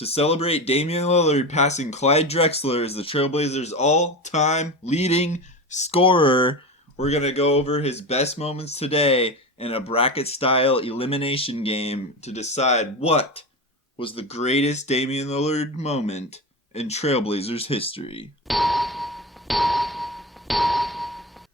To celebrate Damian Lillard passing Clyde Drexler as the Trailblazers' all-time leading scorer, we're going to go over his best moments today in a bracket-style elimination game to decide what was the greatest Damian Lillard moment in Trailblazers history.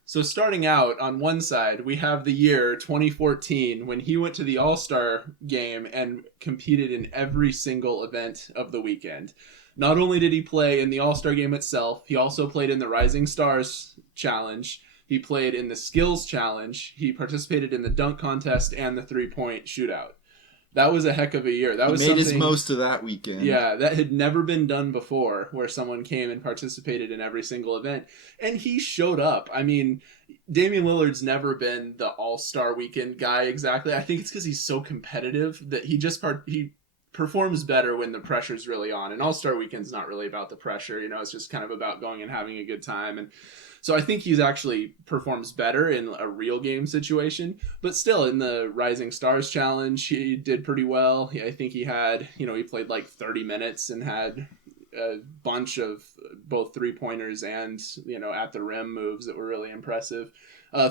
So starting out on one side, we have the year 2014 when he went to the All-Star game and competed in every single event of the weekend. Not only did he play in the All-Star game itself, he also played in the Rising Stars Challenge. He played in the Skills Challenge. He participated in the dunk contest and the three-point shootout. That was a heck of a year. That was made his most of that weekend. Yeah, that had never been done before, where someone came and participated in every single event. And he showed up. I mean, Damian Lillard's never been the all-star weekend guy exactly. I think it's because he's so competitive that he performs better when the pressure's really on. And all-star weekend's not really about the pressure. You know, it's just kind of about going and having a good time. And so I think he's actually performs better in a real game situation, but still in the Rising Stars Challenge, he did pretty well. I think he had, he played like 30 minutes and had a bunch of both three-pointers and, at the rim moves that were really impressive.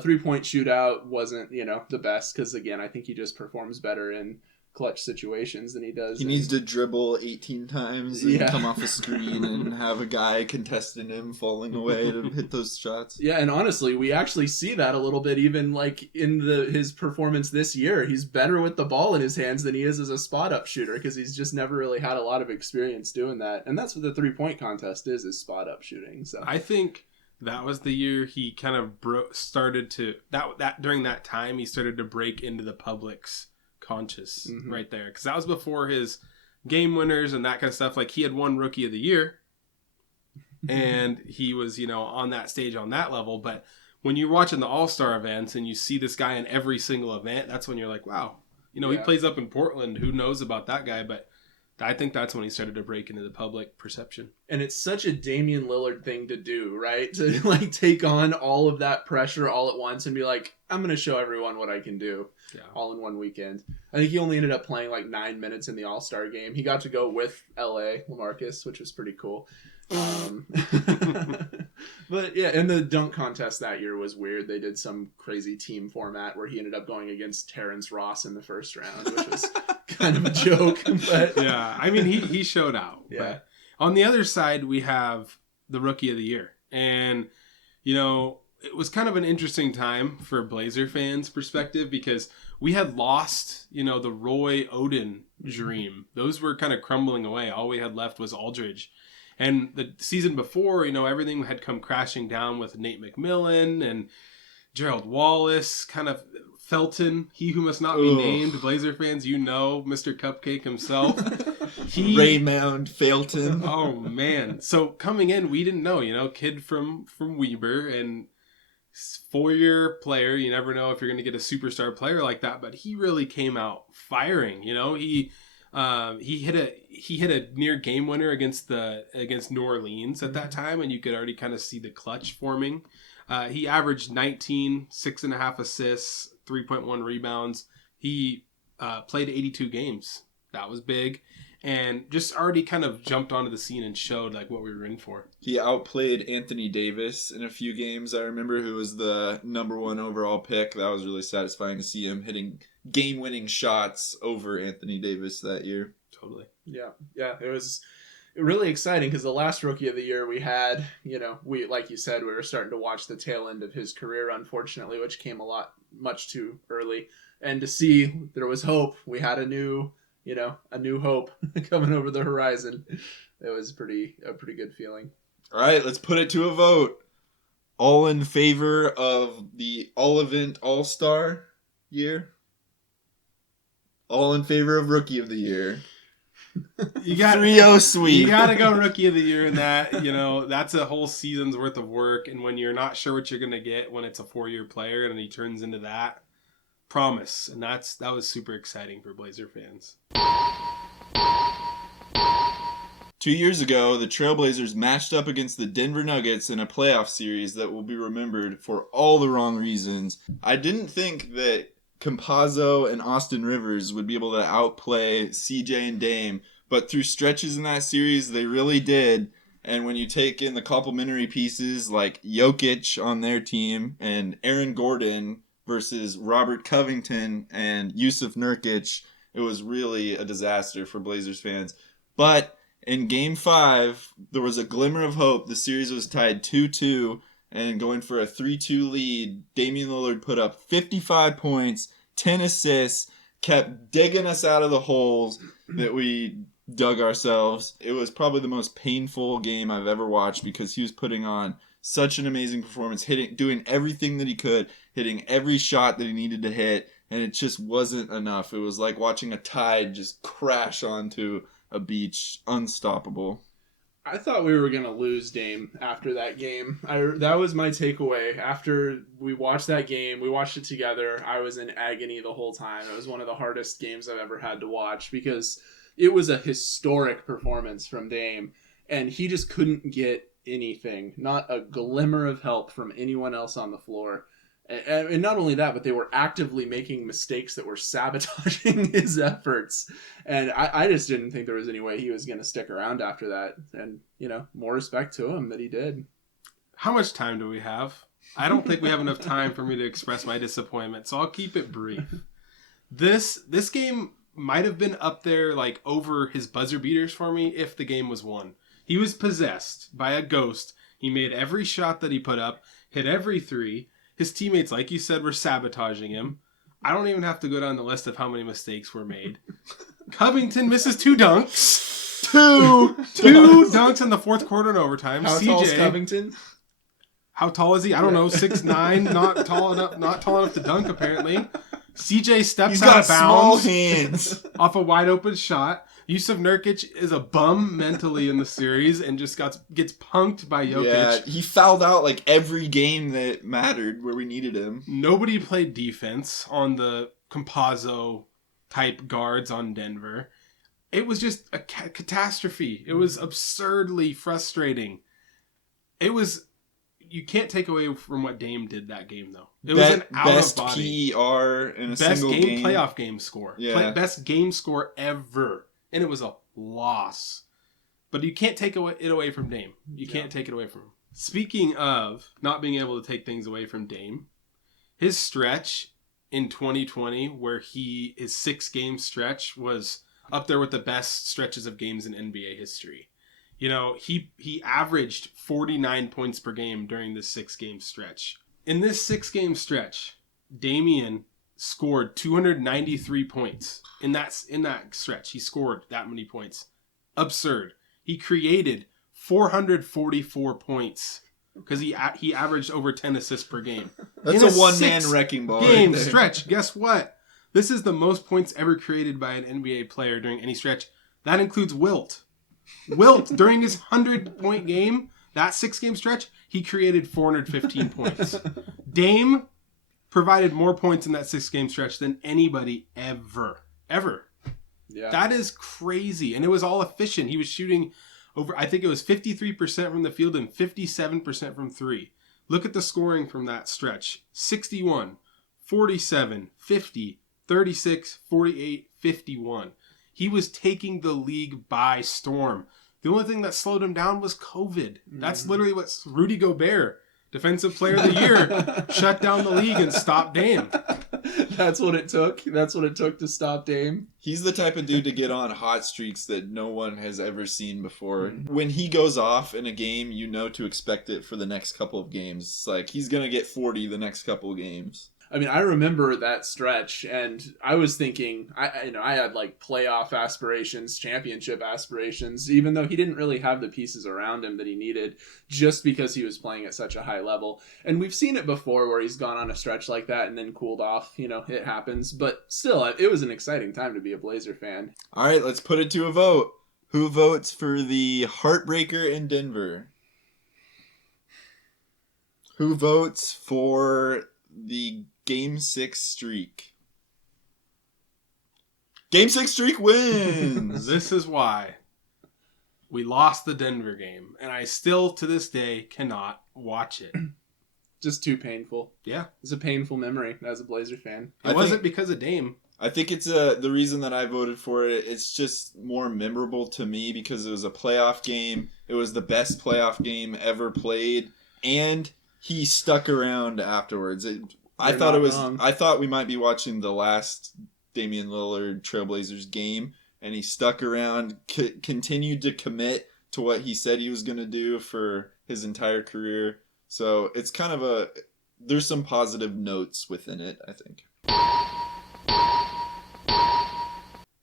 Three-point shootout wasn't, the best because, again, I think he just performs better in clutch situations than he does. He needs to dribble 18 times and come off a screen and have a guy contesting him falling away to hit those shots. Yeah, and honestly, we actually see that a little bit even like in his performance this year. He's better with the ball in his hands than he is as a spot-up shooter because he's just never really had a lot of experience doing that. And that's what the three-point contest is spot-up shooting. So I think that was the year he kind of started to during that time he started to break into the public's conscious right there, because that was before his game winners and that kind of stuff. Like, he had won Rookie of the Year and he was on that stage on that level, but when you're watching the All-Star events and you see this guy in every single event, that's when you're like, wow, he plays up in Portland, who knows about that guy? But I think that's when he started to break into the public perception. And it's such a Damian Lillard thing to do, right? To take on all of that pressure all at once and be like, I'm going to show everyone what I can do all in one weekend. I think he only ended up playing like 9 minutes in the All-Star game. He got to go with LA, LaMarcus, which was pretty cool. But yeah, and the dunk contest that year was weird. They did some crazy team format where he ended up going against Terrence Ross in the first round, which was kind of a joke. But yeah, I mean, he showed out. Yeah. But on the other side, we have the Rookie of the Year. And, it was kind of an interesting time for Blazer fans' perspective because we had lost, the Roy Oden dream. Those were kind of crumbling away. All we had left was Aldridge. And the season before, everything had come crashing down with Nate McMillan and Gerald Wallace, kind of Felton, he who must not be named. Blazer fans, Mr. Cupcake himself. Raymond Felton. Oh, man. So coming in, we didn't know, kid from Weber and 4-year player. You never know if you're going to get a superstar player like that, but he really came out firing. He hit a near game winner against New Orleans at that time, and you could already kind of see the clutch forming. He averaged 19, 6.5 assists, 3.1 rebounds. He played 82 games. That was big. And just already kind of jumped onto the scene and showed like what we were in for. He outplayed Anthony Davis in a few games, I remember, who was the number 1 overall pick. That was really satisfying to see him hitting game-winning shots over Anthony Davis that year. Totally. Yeah. It was really exciting because the last Rookie of the Year we had, we, like you said, we were starting to watch the tail end of his career, unfortunately, which came much too early. And to see there was hope, we had a new hope coming over the horizon. It was a pretty good feeling. All right, let's put it to a vote. All in favor of the all-event all-star year? All in favor of Rookie of the Year? You got 3-0 sweep. You got to go Rookie of the Year in that. That's a whole season's worth of work. And when you're not sure what you're going to get when it's a 4-year player and he turns into that, promise. And that was super exciting for Blazer fans. 2 years ago, the Trailblazers matched up against the Denver Nuggets in a playoff series that will be remembered for all the wrong reasons. I didn't think that Campazzo and Austin Rivers would be able to outplay CJ and Dame, but through stretches in that series, they really did. And when you take in the complementary pieces like Jokic on their team and Aaron Gordon versus Robert Covington and Yusuf Nurkic, it was really a disaster for Blazers fans. But in Game 5, there was a glimmer of hope. The series was tied 2-2, and going for a 3-2 lead, Damian Lillard put up 55 points, 10 assists, kept digging us out of the holes that we dug ourselves. It was probably the most painful game I've ever watched because he was putting on such an amazing performance, doing everything that he could, hitting every shot that he needed to hit, and it just wasn't enough. It was like watching a tide just crash onto a beach, unstoppable. I thought we were going to lose Dame after that game. That was my takeaway. After we watched that game, we watched it together. I was in agony the whole time. It was one of the hardest games I've ever had to watch because it was a historic performance from Dame, and he just couldn't get anything. Not a glimmer of help from anyone else on the floor. And not only that, but they were actively making mistakes that were sabotaging his efforts. And I just didn't think there was any way he was going to stick around after that. And, more respect to him that he did. How much time do we have? I don't think we have enough time for me to express my disappointment, so I'll keep it brief. This game might have been up there, like, over his buzzer beaters for me if the game was won. He was possessed by a ghost. He made every shot that he put up, hit every three. His teammates, like you said, were sabotaging him. I don't even have to go down the list of how many mistakes were made. Covington misses 2 dunks. Two dunks in the fourth quarter and overtime. How tall is Covington? How tall is he? I don't know. 6'9", not tall enough to dunk, apparently. CJ steps out of bounds. Small hands. Off a wide open shot. Yusuf Nurkic is a bum mentally in the series and just gets punked by Jokic. Yeah, he fouled out like every game that mattered where we needed him. Nobody played defense on the Compazzo type guards on Denver. It was just a catastrophe. It was absurdly frustrating. You can't take away from what Dame did that game, though. It was an out-of-body. Best PER in a single game. Best playoff game score. Yeah. Best game score ever. And it was a loss. But you can't take it away from Dame. You can't take it away from him. Speaking of not being able to take things away from Dame, his stretch in 2020, where his 6-game stretch was up there with the best stretches of games in NBA history. He averaged 49 points per game during this 6-game stretch. In this 6-game stretch, Damian scored 293 points. In that stretch, he scored that many points. Absurd. He created 444 points because he averaged over 10 assists per game. That's a one-man wrecking ball. Game right there. stretch. Guess what? This is the most points ever created by an NBA player during any stretch. That includes Wilt. During his 100-point game, that 6-game stretch, he created 415 points. Dame provided more points in that 6-game stretch than anybody ever. Yeah. That is crazy. And it was all efficient. He was shooting over, I think it was 53% from the field and 57% from 3. Look at the scoring from that stretch. 61, 47, 50, 36, 48, 51. He was taking the league by storm. The only thing that slowed him down was COVID. That's literally what Rudy Gobert, Defensive Player of the Year, shut down the league and stopped Dame. That's what it took. That's what it took to stop Dame. He's the type of dude to get on hot streaks that no one has ever seen before. When he goes off in a game, you know to expect it for the next couple of games. It's like he's going to get 40 the next couple of games. I mean, I remember that stretch, and I was thinking, I had like playoff aspirations, championship aspirations, even though he didn't really have the pieces around him that he needed, just because he was playing at such a high level. And we've seen it before where he's gone on a stretch like that and then cooled off. It happens. But still, it was an exciting time to be a Blazer fan. All right, let's put it to a vote. Who votes for the heartbreaker in Denver? Who votes for the Game 6 streak? Game 6 streak wins! This is why we lost the Denver game, and I still, to this day, cannot watch it. Just too painful. Yeah. It's a painful memory as a Blazer fan. It wasn't because of Dame. I think it's the reason that I voted for it. It's just more memorable to me because it was a playoff game. It was the best playoff game ever played, and he stuck around afterwards. I You're thought not it was. wrong. I thought we might be watching the last Damian Lillard Trailblazers game, and he stuck around, continued to commit to what he said he was going to do for his entire career. So it's kind of there's some positive notes within it, I think.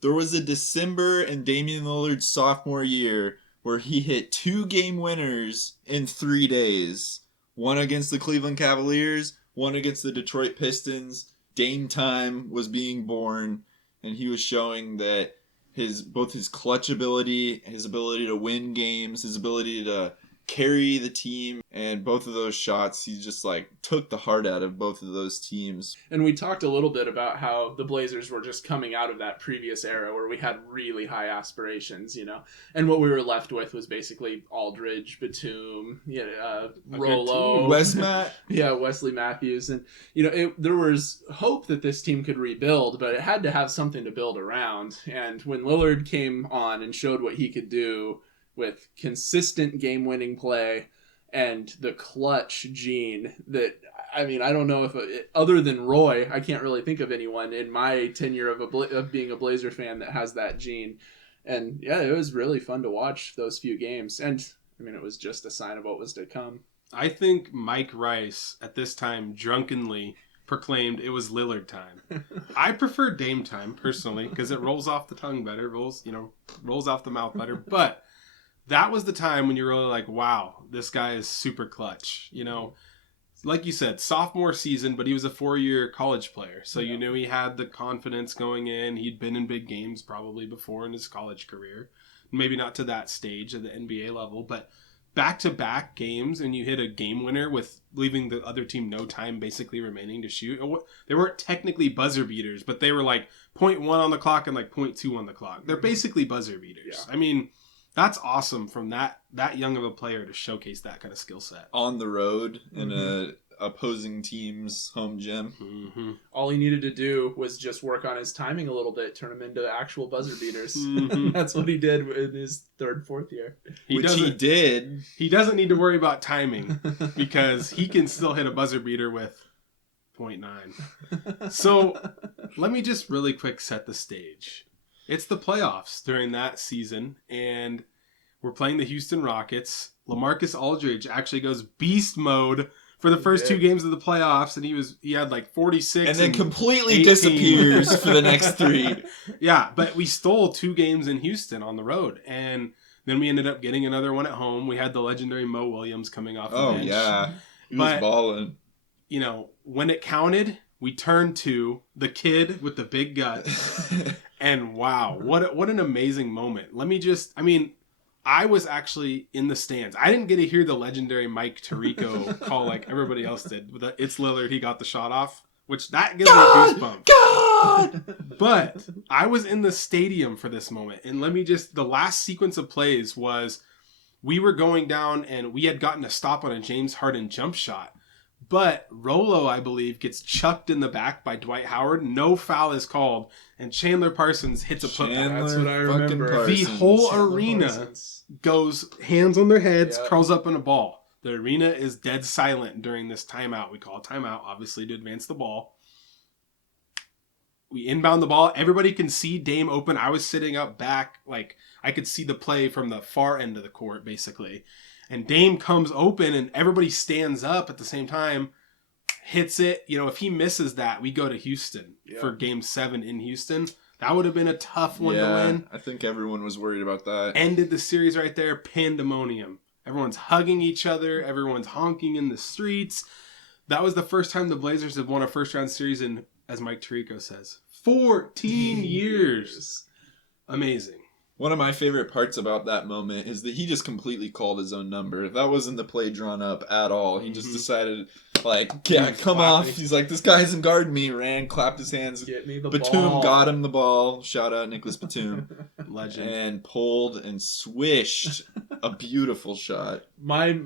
There was a December in Damian Lillard's sophomore year where he hit 2 game winners in 3 days. One against the Cleveland Cavaliers, one against the Detroit Pistons. Dame time was being born, and he was showing that both his clutch ability, his ability to win games, his ability to carry the team, and both of those shots, he just like took the heart out of both of those teams. And we talked a little bit about how the Blazers were just coming out of that previous era where we had really high aspirations, and what we were left with was basically Aldridge, Batum, Rolo, Wesley Matthews, and there was hope that this team could rebuild, but it had to have something to build around. And when Lillard came on and showed what he could do with consistent game-winning play and the clutch gene that, I don't know if, other than Roy, I can't really think of anyone in my tenure of being a Blazer fan that has that gene. And yeah, it was really fun to watch those few games. And it was just a sign of what was to come. I think Mike Rice at this time drunkenly proclaimed it was Lillard time. I prefer Dame time personally because it rolls off the tongue better, rolls off the mouth better. But that was the time when you're really like, wow, this guy is super clutch. Like you said, sophomore season, but he was a 4-year college player. So you knew he had the confidence going in. He'd been in big games probably before in his college career. Maybe not to that stage at the NBA level, but back-to-back games and you hit a game winner with leaving the other team no time basically remaining to shoot. They weren't technically buzzer beaters, but they were like 0.1 on the clock and like 0.2 on the clock. They're basically buzzer beaters. Yeah. That's awesome from that young of a player to showcase that kind of skill set. On the road in a opposing team's home gym. Mm-hmm. All he needed to do was just work on his timing a little bit, turn him into actual buzzer beaters. Mm-hmm. That's what he did in his 3rd, 4th year. He did. He doesn't need to worry about timing because he can still hit a buzzer beater with 0.9. So let me just really quick set the stage. It's the playoffs during that season, and we're playing the Houston Rockets. LaMarcus Aldridge actually goes beast mode for the first 2 games of the playoffs, and he had like 46 and then completely 18. disappears for the next 3. Yeah, but we stole 2 games in Houston on the road, and then we ended up getting another one at home. We had the legendary Mo Williams coming off the bench. Oh, yeah. He was balling. When it counted, we turned to the kid with the big gut. And wow, what an amazing moment. I was actually in the stands. I didn't get to hear the legendary Mike Tirico call like everybody else did. It's Lillard, he got the shot off, which that gives me goosebumps. God! But I was in the stadium for this moment. And the last sequence of plays was we were going down and we had gotten a stop on a James Harden jump shot. But Rolo, I believe, gets chucked in the back by Dwight Howard. No foul is called. And Chandler Parsons hits a putback. That's what I remember. The whole arena goes hands on their heads, curls up in a ball. The arena is dead silent during this timeout. We call a timeout, obviously, to advance the ball. We inbound the ball. Everybody can see Dame open. I was sitting up back. Like, I could see the play from the far end of the court, basically. And Dame comes open and everybody stands up at the same time, hits it. If he misses that, we go to Houston for Game 7 in Houston. That would have been a tough one to win. I think everyone was worried about that. Ended the series right there, pandemonium. Everyone's hugging each other. Everyone's honking in the streets. That was the first time the Blazers have won a first-round series in, as Mike Tirico says, 14 years. Amazing. One of my favorite parts about that moment is that he just completely called his own number. That wasn't the play drawn up at all. He just decided, come off. He's like, this guy isn't guarding me. Ran, clapped his hands. Get me the Batum ball. got him the ball. Shout out Nicholas Batum. Legend. And pulled and swished a beautiful shot. My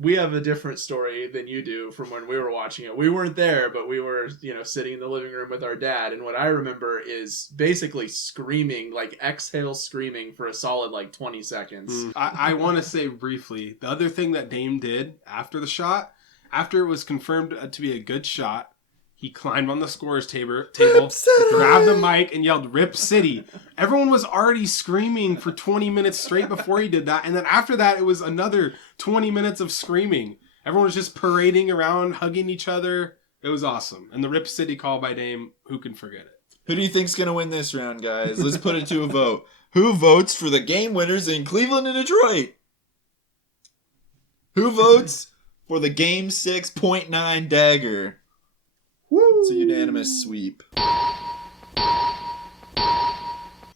we have a different story than you do from when we were watching it. We weren't there, but we were, sitting in the living room with our dad. And what I remember is basically screaming, like exhale screaming for a solid like 20 seconds. I want to say briefly, the other thing that Dame did after the shot, after it was confirmed to be a good shot, he climbed on the scorer's table, grabbed the mic, and yelled, "Rip City." Everyone was already screaming for 20 minutes straight before he did that. And then after that, it was another 20 minutes of screaming. Everyone was just parading around, hugging each other. It was awesome. And the Rip City call by Dame, who can forget it? Who do you think's going to win this round, guys? Let's put it to a vote. Who votes for the game winners in Cleveland and Detroit? Who votes for the Game 6.9 dagger? Woo! It's a unanimous sweep.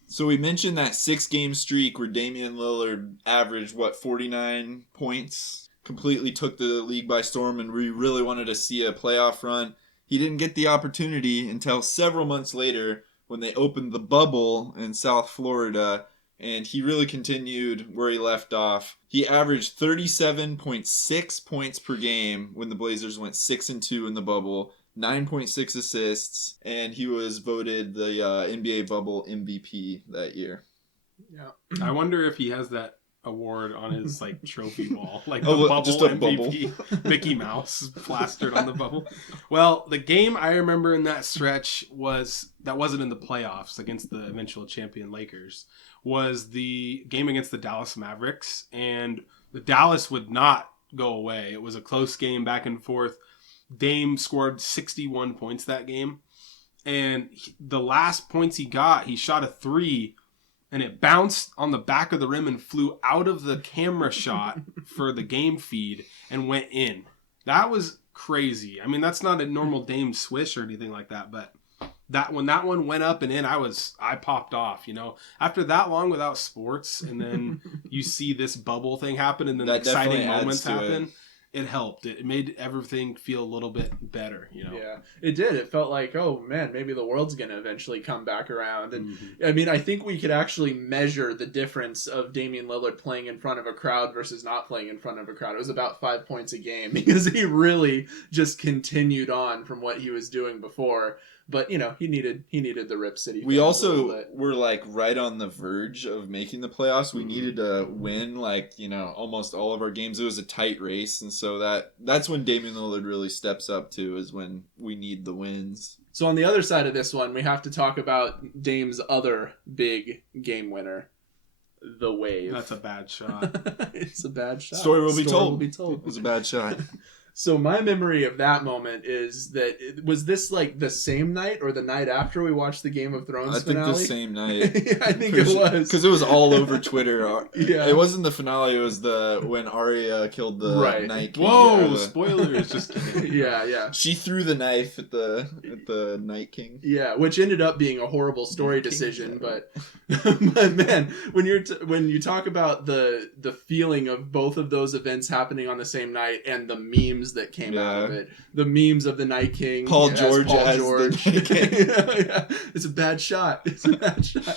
So we mentioned that 6-game streak where Damian Lillard averaged, 49 points? Completely took the league by storm, and we really wanted to see a playoff run. He didn't get the opportunity until several months later when they opened the bubble in South Florida, and he really continued where he left off. He averaged 37.6 points per game when the Blazers went 6-2 in the bubble, 9.6 assists, and he was voted the NBA bubble MVP that year. Yeah. I wonder if he has that award on his trophy wall, the Oh, bubble just a MVP, Mickey Mouse plastered on the bubble. Well, the game I remember in that stretch that wasn't in the playoffs against the eventual champion Lakers, was the game against the Dallas Mavericks, and the Dallas would not go away. It was a close game, back and forth. Dame scored 61 points that game, and the last points he got, he shot a 3, and it bounced on the back of the rim and flew out of the camera shot for the game feed and went in. That was crazy. I mean, that's not a normal Dame swish or anything like that, but when that one went up and in, I popped off, After that long without sports, and then you see this bubble thing happen, and then the exciting moments happen. It helped. It made everything feel a little bit better, Yeah, it did. It felt like, oh man, maybe the world's going to eventually come back around. And I mean, I think we could actually measure the difference of Damian Lillard playing in front of a crowd versus not playing in front of a crowd. It was about 5 points a game because he really just continued on from what he was doing before. But he needed the Rip City. We also were right on the verge of making the playoffs. We needed to win almost all of our games. It was a tight race, and so that's when Damian Lillard really steps up too, is when we need the wins. So on the other side of this one, we have to talk about Dame's other big game winner, the Wave. That's a bad shot. It's a bad shot. Story will be told. It was a bad shot. So my memory of that moment is that was this the same night or the night after we watched the Game of Thrones finale? I think the same night. Yeah, I think it was. Because it was all over Twitter. Yeah. It wasn't the finale, it was when Arya killed the Night King. Whoa, spoilers, just kidding. Yeah. She threw the knife at the Night King. Yeah, which ended up being a horrible story decision, but man, when you talk about the feeling of both of those events happening on the same night and the memes that came out of it, the memes of the Night King, Paul George as the Night King. Yeah. It's a bad shot.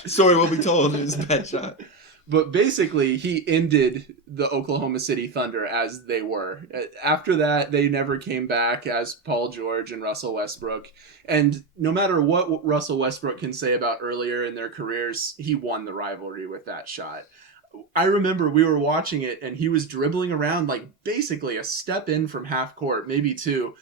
Story will be told. It was a bad shot. But basically, he ended the Oklahoma City Thunder as they were. After that, they never came back as Paul George and Russell Westbrook. And no matter what Russell Westbrook can say about earlier in their careers, he won the rivalry with that shot. I remember we were watching it, and he was dribbling around basically a step in from half court, maybe two.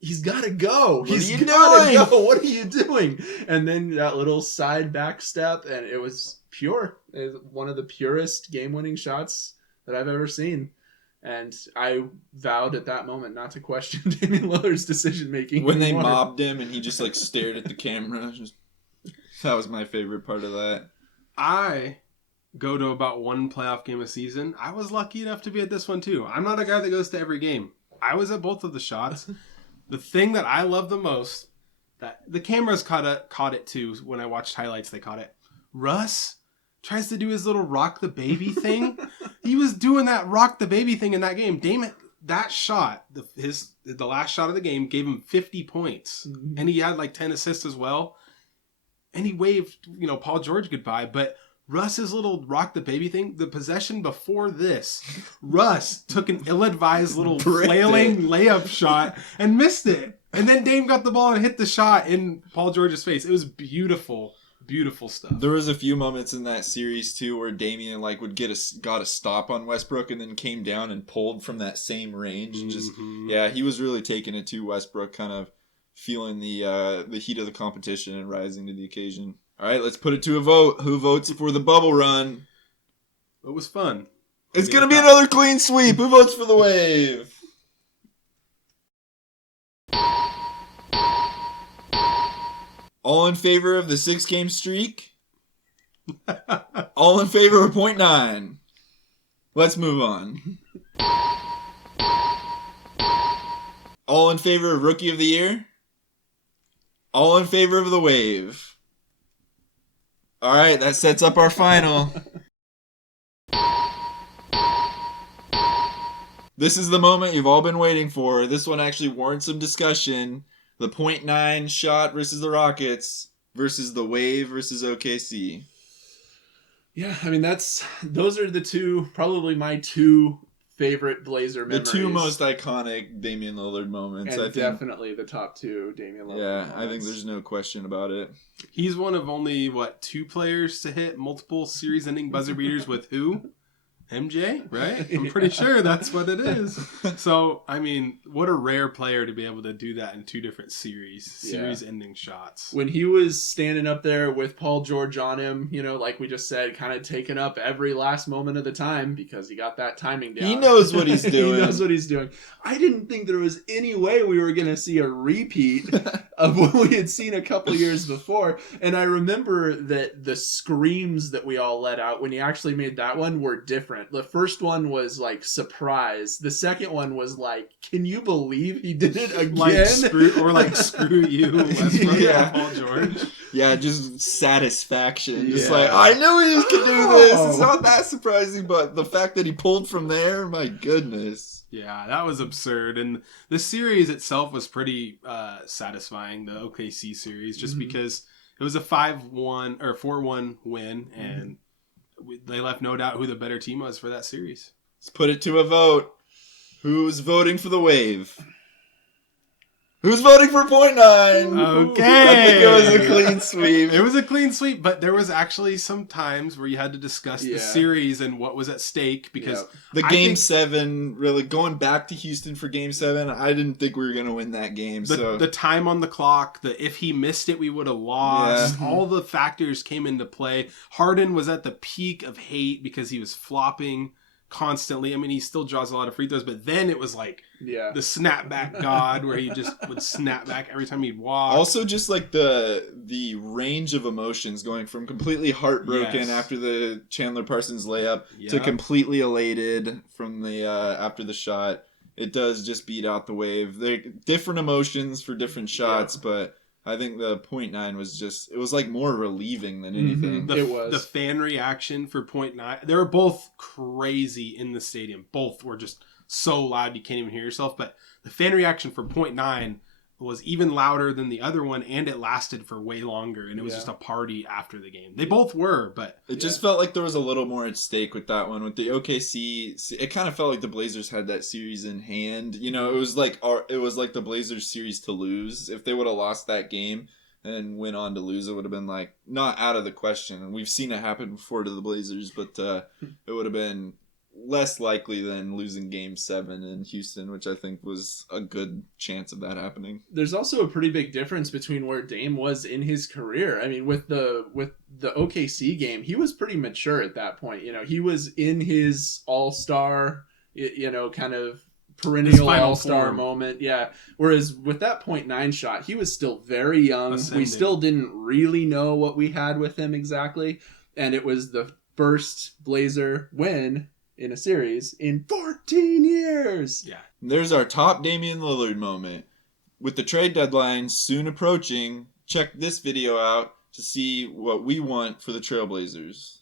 He's got to go. He's got to go. What are you doing? And then that little side back step, and it was pure. It was one of the purest game-winning shots that I've ever seen. And I vowed at that moment not to question Damian Lillard's decision-making when anymore. They mobbed him, and he just stared at the camera. That was my favorite part of that. I go to about one playoff game a season. I was lucky enough to be at this one too. I'm not a guy that goes to every game. I was at both of the shots. The thing that I love the most, that the cameras caught it too. When I watched highlights, they caught it. Russ tries to do his little rock the baby thing. He was doing that rock the baby thing in that game. Damn, that shot, the last shot of the game, gave him 50 points. And he had 10 assists as well. And he waved, Paul George goodbye, but Russ's little rock the baby thing, the possession before this, Russ took an ill-advised little Bricked flailing it. layup shot and missed it. And then Dame got the ball and hit the shot in Paul George's face. It was beautiful, beautiful stuff. There was a few moments in that series too where Damian would got a stop on Westbrook and then came down and pulled from that same range and just he was really taking it to Westbrook, kind of feeling the heat of the competition and rising to the occasion. All right, let's put it to a vote. Who votes for the bubble run? It was fun. It's gonna be another clean sweep. Who votes for the wave? All in favor of the 6-game streak? All in favor of .9? Let's move on. All in favor of Rookie of the Year? All in favor of the wave? All right, that sets up our final. This is the moment you've all been waiting for. This one actually warrants some discussion. The .9 shot versus the Rockets versus the Wave versus OKC. Yeah, I mean those are the two, probably my two favorite Blazer memories. The two most iconic Damian Lillard moments, and I think. Definitely the top two Damian Lillard Yeah, moments. I think there's no question about it. He's one of only, 2 players to hit multiple series-ending buzzer beaters with who? MJ, right? I'm pretty sure that's what it is. So, I mean, what a rare player to be able to do that in 2 different series-ending shots. When he was standing up there with Paul George on him, like we just said, kind of taking up every last moment of the time because he got that timing down. He knows what he's doing. He knows what he's doing. I didn't think there was any way we were going to see a repeat of what we had seen a couple years before. And I remember that the screams that we all let out when he actually made that one were different. The first one was surprise. The second one was can you believe he did it again? Screw you, Westbrook, Yeah. Paul George. Yeah, just satisfaction. Just Yeah. I knew he could do this. It's not that surprising, but the fact that he pulled from there, my goodness. Yeah, that was absurd. And the series itself was pretty satisfying, the OKC series, just because it was a 5-1 or 4-1 win, and they left no doubt who the better team was for that series. Let's put it to a vote. Who's voting for the Wave? Who's voting for .9? Okay. I think it was a clean sweep. It was a clean sweep, but there was actually some times where you had to discuss the series and what was at stake because the Game 7, really going back to Houston for Game 7, I didn't think we were going to win that game. The time on the clock, if he missed it, we would have lost. Yeah. All the factors came into play. Harden was at the peak of hate because he was flopping constantly. I mean, he still draws a lot of free throws, but then it was the snapback god where he just would snap back every time he'd walk. Also, just the range of emotions going from completely heartbroken after the Chandler Parsons layup to completely elated from the after the shot. It does just beat out the Wave. They're different emotions for different shots, but I think the .9 was it was more relieving than anything. It was. The fan reaction for .9, they were both crazy in the stadium. Both were just so loud you can't even hear yourself. But the fan reaction for .9 was even louder than the other one, and it lasted for way longer. And it was just a party after the game. They both were, but it just felt like there was a little more at stake with that one. With the OKC, it kind of felt like the Blazers had that series in hand. It was like the Blazers series to lose. If they would have lost that game and went on to lose, it would have been not out of the question. And we've seen it happen before to the Blazers, but it would have been less likely than losing Game 7 in Houston, which I think was a good chance of that happening. There's also a pretty big difference between where Dame was in his career. I mean, with the OKC game, he was pretty mature at that point. He was in his all-star, kind of perennial all-star moment. Yeah. Whereas with that .9 shot, he was still very young. Ascending. We still didn't really know what we had with him exactly. And it was the first Blazer win in a series in 14 years. Yeah. There's our top Damian Lillard moment. With the trade deadline soon approaching, check this video out to see what we want for the Trailblazers.